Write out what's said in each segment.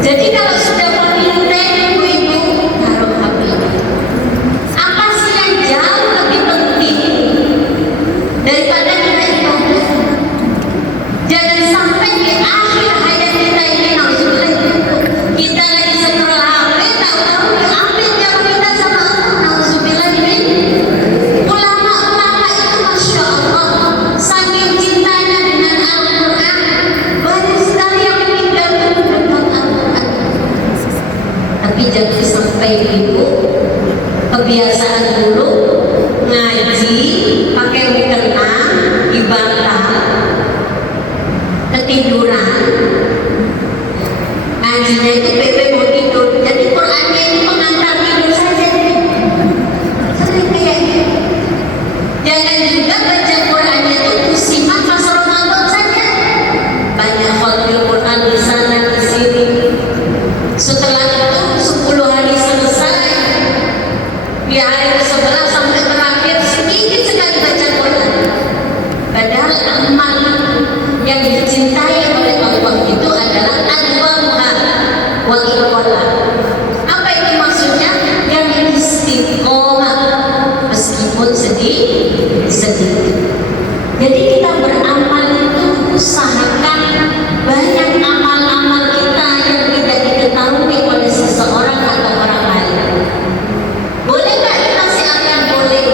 Jadi kalau sudah memilih ibu-ibu taruh HP. Apa sih yang jauh lebih penting daripada kita ibadah? Jangan sampai di akhir hayat kita ini kita lagi scroll HP, tahu-tahu diambil jauh kita sama Allah. Nauzubillah. Ulama-ulama itu masya Allah saking cintanya dengan Al-Quran, banyak sekali yang meninggalkan Al-Quran. Tapi jangan sampai ibu kebiasaan dulu ngaji pakai mukena di bantal, ketiduran. Ngajinya itu bebe mau tidur, jadi Qurannya ini pengantar tidur saja. Sering kayak gitu. Jangan juga baca Qurannya itu musiman pas Ramadan saja. Banyak khawatir Quran di sana di sini. Setelah itu 10 hari selesai, di hari ke-11 sampai terakhir sedikit sekali baca Quran. Padahal amal yang dicintai oleh Allah itu adalah adwamuha wa iqala. Apa itu maksudnya? Yang istiqomah meskipun sedikit. Jadi kita beramal itu usahakan banyak amal-amal kita yang tidak diketahui oleh seseorang atau orang lain. Boleh nggak dikasih akan? Boleh,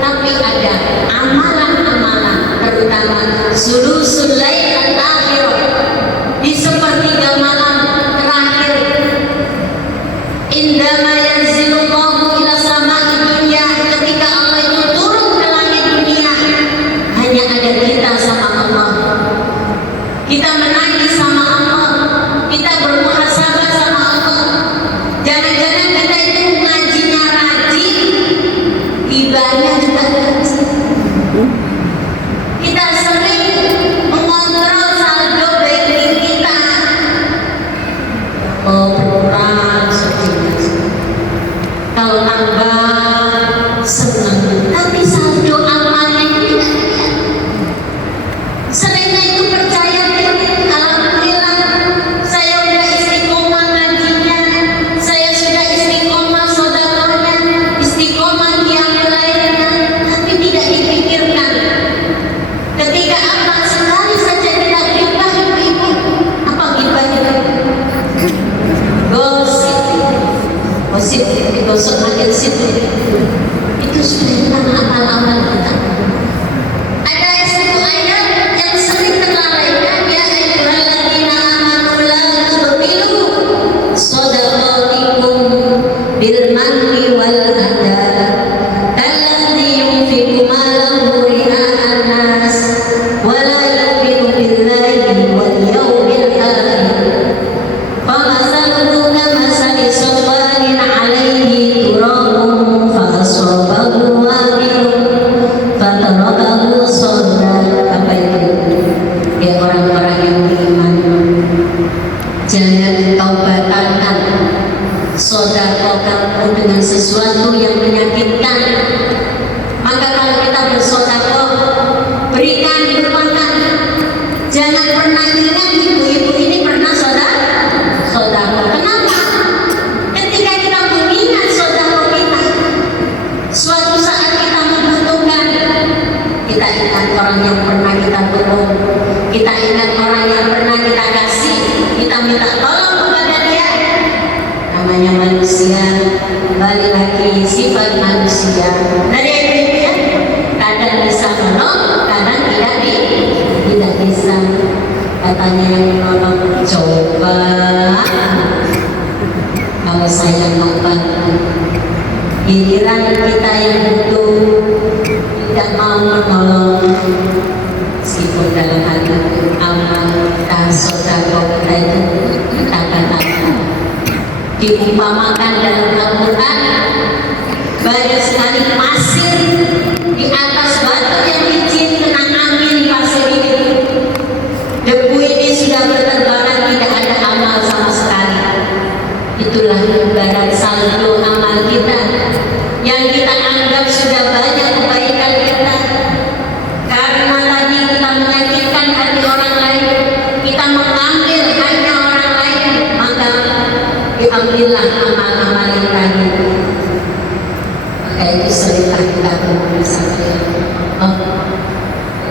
tapi ada amalan-amalan, terutama sulusul lail al-akhir, di sepertiga malam terakhir. Indama yanzilullahu ila sama'i dunya, ketika Allah itu turun ke langit dunia, hanya ada kita sama Allah. Kita menagih sama Allah, kita bermuhasabah sama Allah. Jangan-jangan kita itu ngajinya rajin, ibadahnya juga rajin. Kita sering mengontrol saldo banking kita. Oh, berkurang sedikit. Kalau nambah senang, tapi saldo amalnya itu tidak lihat. Seringnya itu percaya diri, alhamdulillah saya udah istiqomah ngajinya, saya sudah istiqomah sedekahnya, istiqomah qiyamul lailnya, tapi tidak dipikirkan. Ketika amal sekali saja kita ghibah ibu-ibu, apa ghibah itu? Gosip, digosok makin situ. Itu sudah hilang amal-amal kita. Ada satu ayat yang sering terlalaikan, ya ayyuhalladzina amanu la tubtilu shadaqatikum bil manni wal adha kalladzi yunfiqu malahu ria'an nas wa la yu'minu billahi wal yawmil akhir. Famasaluhu kamasali safwanin 'alaihi turabun fa asabahu wabilun namanya manusia, balik lagi sifat manusia. Dari itu ya, kadang bisa menolong, kadang tidak bisa. Katanya yang menolong, coba kalau saya membantu, giliran kita yang butuh tidak mau menolong. Meskipun dalam hati amal dan sodako kita itu kata-kata diumpamakan dalam Al-Quran, banyak sekali pasir di atas batu yang licin kena angin, pasir ini debu ini sudah berterbangan, tidak ada amal sama sekali. Itulah ibarat saldo amal kita yang kita anggap sudah banyak kebaikan kita. Karena tadi kita menyakitkan hati orang lain, kita mengambil hanya orang lain, maka diambillah amal-amal yang tadi. Maka itu seringkali kita berusaha ya Allah,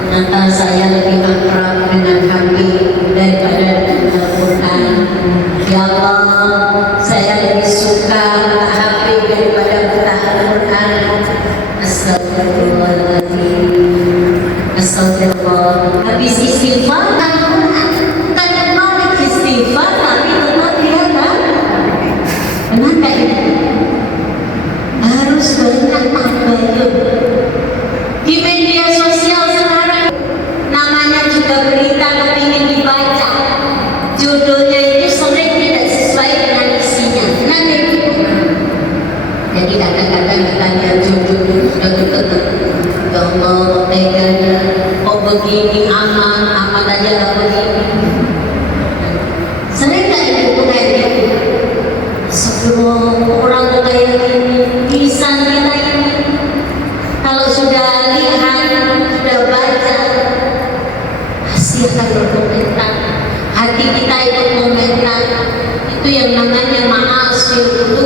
ternyata saya lebih akrab dengan hati daripada dengan Al-Quran. Ya Allah, saya lebih suka buka HP daripada buka Al-Quran. Astagfirullahaladzim, astagfirullah. Habis istighfar kan balik istighfar, tapi tetap dia kan kenapa itu? Harus banyak tabayun. Di media sosial sekarang namanya juga berita kepingin dibaca, judulnya itu sering tidak sesuai dengan isinya. Nanti jadi kadang-kadang kita lihat judulnya sudah tertutup. Ya Allah, teganya kok begini, aman aja gak begini. Sering gak itu kayak gitu? Sebelum orang kayak gini, lisan kita ini kalau sudah lihat, sudah baca, pasti akan berkomentar. Hati kita itu komentar. Itu yang namanya ma'asir itu,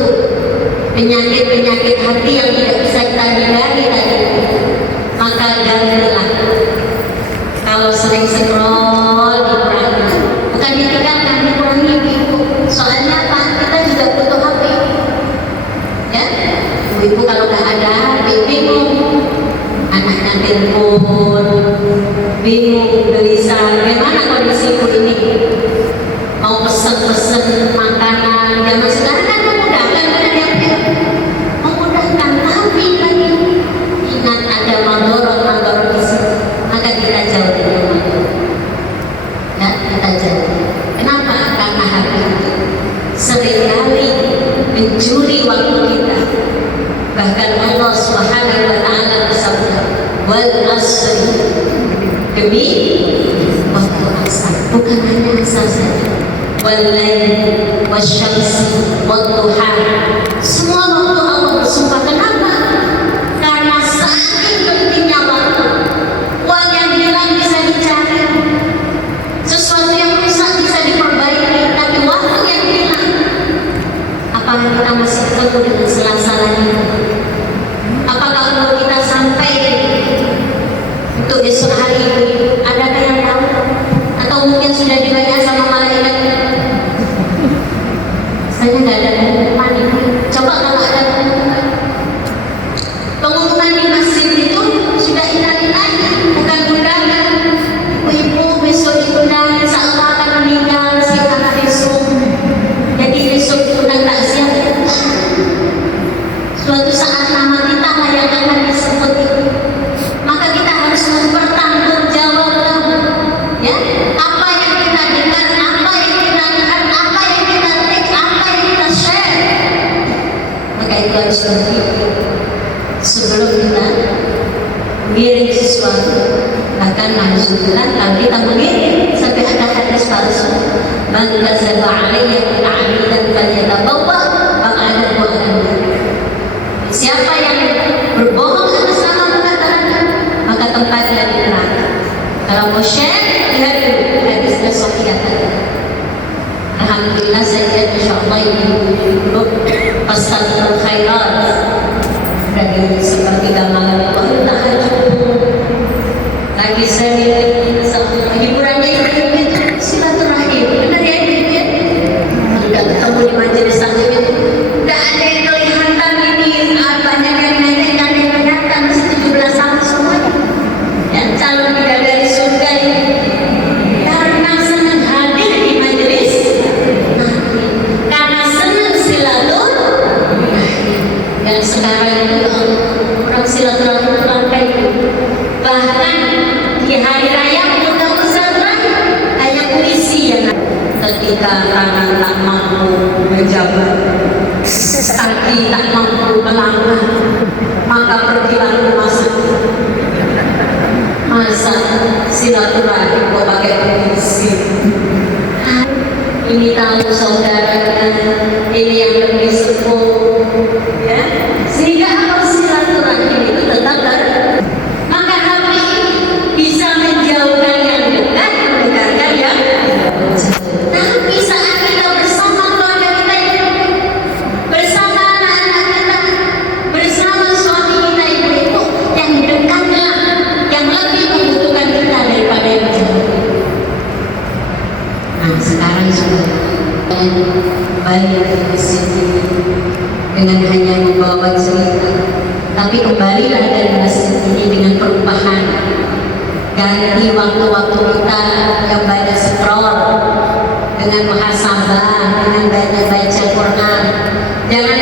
penyakit-penyakit hati yang tidak bisa kita hindari tadi. Maka gantilah. Kalau sering scroll, dikurangi. Bukan ditinggalkan, dikurangi ibu. Soalnya apa? Kita juga butuh HP. Ya, ibu kalau nggak ada HP bingung. Anaknya telepon, bingung gelisah. Bagaimana kondisiku ini? Mau pesen-pesen makanan. Zaman sekarang kan memudahkan, ada HP. Memudahkan, tapi lagi ingat ada mandorot di situ. Maka kita jauh dari mandorot. Ya, kita jauh. Kenapa? Karena HP itu seringkali mencuri waktu kita. Bahkan Allah Subhanahu wa Ta'ala bersabda, wal asri, demi waktu asar. Bukan hanya asar saja, wal lail wasyamsi wadduha. Semua waktu Allah bersumpah. Kenapa? Karena saking pentingnya waktu. Uang yang hilang bisa dicari, sesuatu yang rusak bisa diperbaiki, tapi waktu yang hilang, apakah kita masih ketemu dengan sela-selanya? Apakah umur kita sampai untuk esok hari itu? Adakah yang tahu? Atau mungkin sudah dibayar sama malaikat? Saya nggak ada pengumuman itu. Coba kalau ada pengumuman di masjid itu sudah indah-indah, bukan undangan. Ibu besok diundang, insya Allah akan meninggal sekitar besok. Jadi besok diundang takziah. Suatu saat nama kita yang akan disebut itu. Maka kita harus mempertanggungjawabkan, ya, apa yang kita dengar, apa yang kita lihat, apa yang kita tik, apa yang kita share. Maka itu harus berpikir sebelum kita mengirim sesuatu. Bahkan Rasulullah kalau kita mengirim sampai ada hadis palsu, man kadzaba alayya muta'ammidan falyatabawwa maq'adahu minan nar. Siapa yang berbohong atas nama perkataan, maka tempatnya di neraka. Kalau mau share, lihat dulu hadisnya sahih tadi. Alhamdulillah saya insyaallah ini belum fastaghfirul khairat. Dan seperti gambaran Allah tahajud. Lagi saya hiburannya itu silaturahim. Benar ya ibu ya? Sudah ketemu di majelis taklim itu pejabat, kaki tak mampu melangkah, maka pergilah ke rumah sakit. Masa silaturahim kok pakai polisi? Ini tahu saudaranya, ini yang lebih sepuh, ya. Sehingga amal silaturahim itu tetap maka HP bisa menjauhkan yang dekat, mendekatkan yang tapi saat kita bersama keluarga kita itu, bersama anak-anak kita, bersama suami kita itu yang dekatlah, yang lebih membutuhkan kita daripada yang jauh. Nah sekarang sudah balik ke sini dengan hanya membawa cerita, tapi kembalilah dari masjid ini dengan perubahan. Ganti waktu-waktu kita yang banyak scroll dengan muhasabah, dengan banyak baca Quran. Jangan